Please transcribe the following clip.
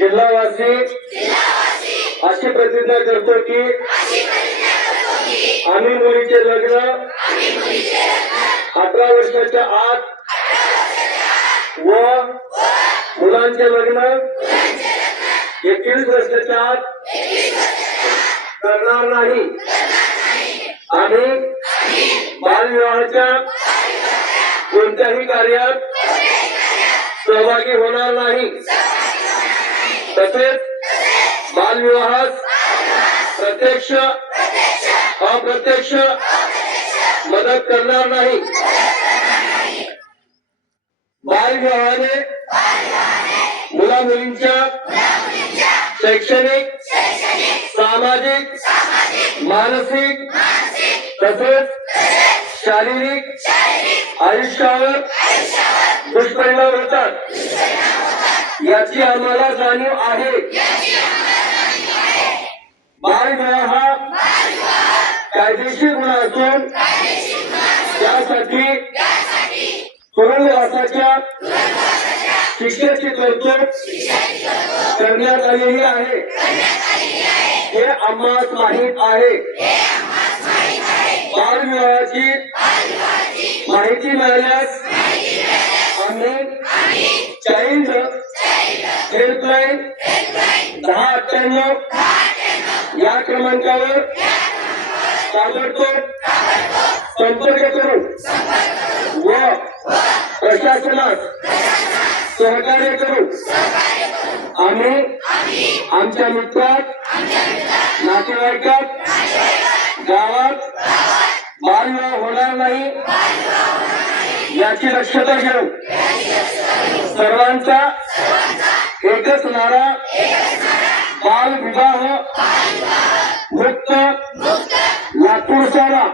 जिल्हावासी अशी प्रतिज्ञा करतो की आम्ही मुलीचे लग्न 18 वर्षाच्या आत व मुलांचे लग्न 21 वर्षाच्या आत करणार नाही आणि बालविवाहाच्या कोणत्याही कार्यात सहभागी होणार नाही। तसेच बालविवाहास प्रत्यक्ष अप्रत्यक्ष मदत करणार नाही। बालविवाहाने मुला मुलींच्या शैक्षणिक सामाजिक मानसिक तसेच शारीरिक आयुष्यावर दुष्परिणाम होतात याची आम्हाला जाणीव आहे। बालविवाह हा कायदेशीर गुन्हा असून त्यासाठी तुरुंगवासाच्या शिक्षेची तरतूद करण्यात आलेली आहे हे आम्हास माहीत आहे। बालविवाहाची माहिती मिळाल्यास आम्ही चाइल्ड हेल्पलाईन 1098 या क्रमांकावर ताबडतोब संपर्क करू व प्रशासनास सहकार्य करू। आम्ही आमच्या मित्रात नातेवाईकात गावात बालविवाह होणार नाही याची दक्षता घेऊ। सर्वांचा एकच नारा बालविवाह मुक्त लातूर सारा।